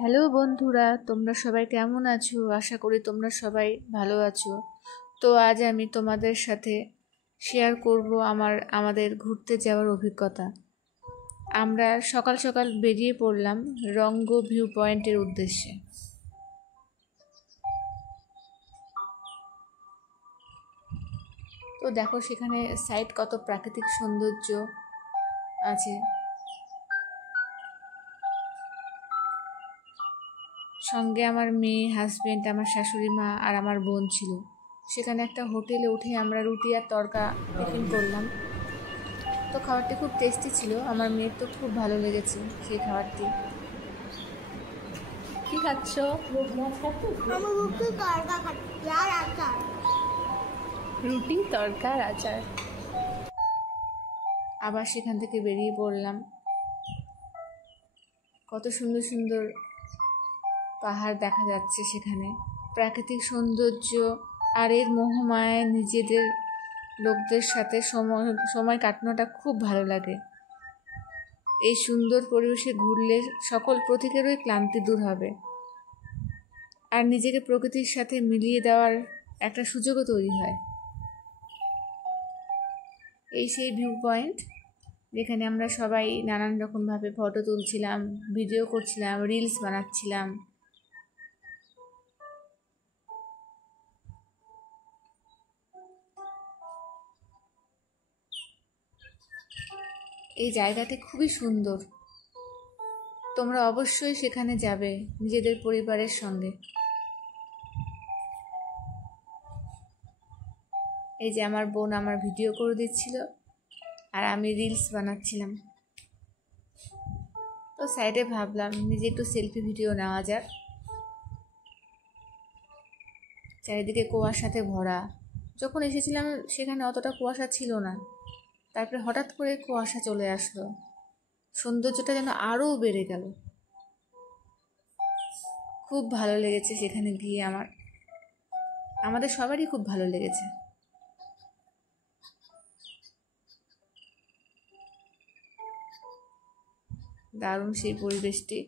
Hello বন্ধুরা, তোমরা সবাই কেমন আছো? আশা করি তোমরা সবাই ভালো আছো। তো আজ আমি তোমাদের সাথে শেয়ার করব আমাদের ঘুরতে যাওয়ার অভিজ্ঞতা। আমরা সকাল সকাল বেরিয়ে পড়লাম রঙ্গ ভিউ পয়েন্টের উদ্দেশ্যে। তো দেখো সেখানে সাইড কত প্রাকৃতিক সৌন্দর্য আছে। সঙ্গে আমার মেয়ে, হাজবেন্ড, আমার শাশুড়ি মা আর আমার বোন ছিল। সেখানে একটা হোটেলে উঠে আমরা রুটি আর তড়কা টিফিন করলাম। তো খাবারটি খুব টেস্টি ছিল, আমার মেয়ের তো খুব ভালো লেগেছে সেই খাবারটি। কি খাচ্ছ? রুটি তড়কা আর আচার। আবার সেখান থেকে বেরিয়ে পড়লাম। কত সুন্দর সুন্দর পাহাড় দেখা যাচ্ছে সেখানে, প্রাকৃতিক সৌন্দর্য আর এর মোহমায় নিজেদের লোকদের সাথে সময় কাটানোটা খুব ভালো লাগে। এই সুন্দর পরিবেশে ঘুরলে সকল প্রতীকেরই ক্লান্তি দূর হবে আর নিজেকে প্রকৃতির সাথে মিলিয়ে দেওয়ার একটা সুযোগও তৈরি হয়। এই সেই ভিউ পয়েন্ট যেখানে আমরা সবাই নানান রকমভাবে ফটো তুলছিলাম, ভিডিও করছিলাম, রিলস বানাচ্ছিলাম। এই জায়গাটি খুবই সুন্দর, তোমরা অবশ্যই সেখানে যাবে নিজেদের পরিবারের সঙ্গে। এই যে আমার বোন আমার ভিডিও করে দিচ্ছিল আর আমি রিলস বানাচ্ছিলাম। তো সাইডে ভাবলাম নিজে একটু সেলফি ভিডিও নেওয়া যাক। চারিদিকে কুয়াশাতে ভরা। যখন এসেছিলাম সেখানে অতটা কুয়াশা ছিল না, তারপরে হঠাৎ করে কুয়াশা চলে আসলো, সৌন্দর্যটা যেন আরও বেড়ে গেল। খুব ভালো লেগেছে সেখানে গিয়ে, আমাদের সবারই খুব ভালো লেগেছে। দারুণ সেই পরিবেশটি,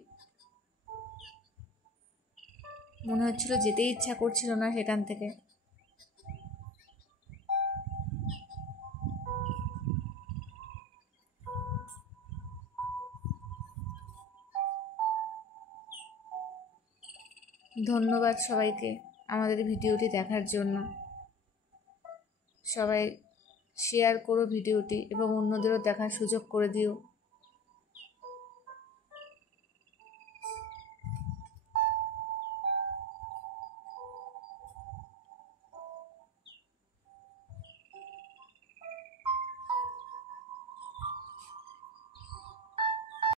মনে হচ্ছিল যেতেই ইচ্ছা করছিল না সেখান থেকে। ধন্যবাদ সবাইকে আমাদের ভিডিওটি দেখার জন্য। সবাই শেয়ার করো ভিডিওটি এবং অন্যদেরও দেখার সুযোগ করে দিও।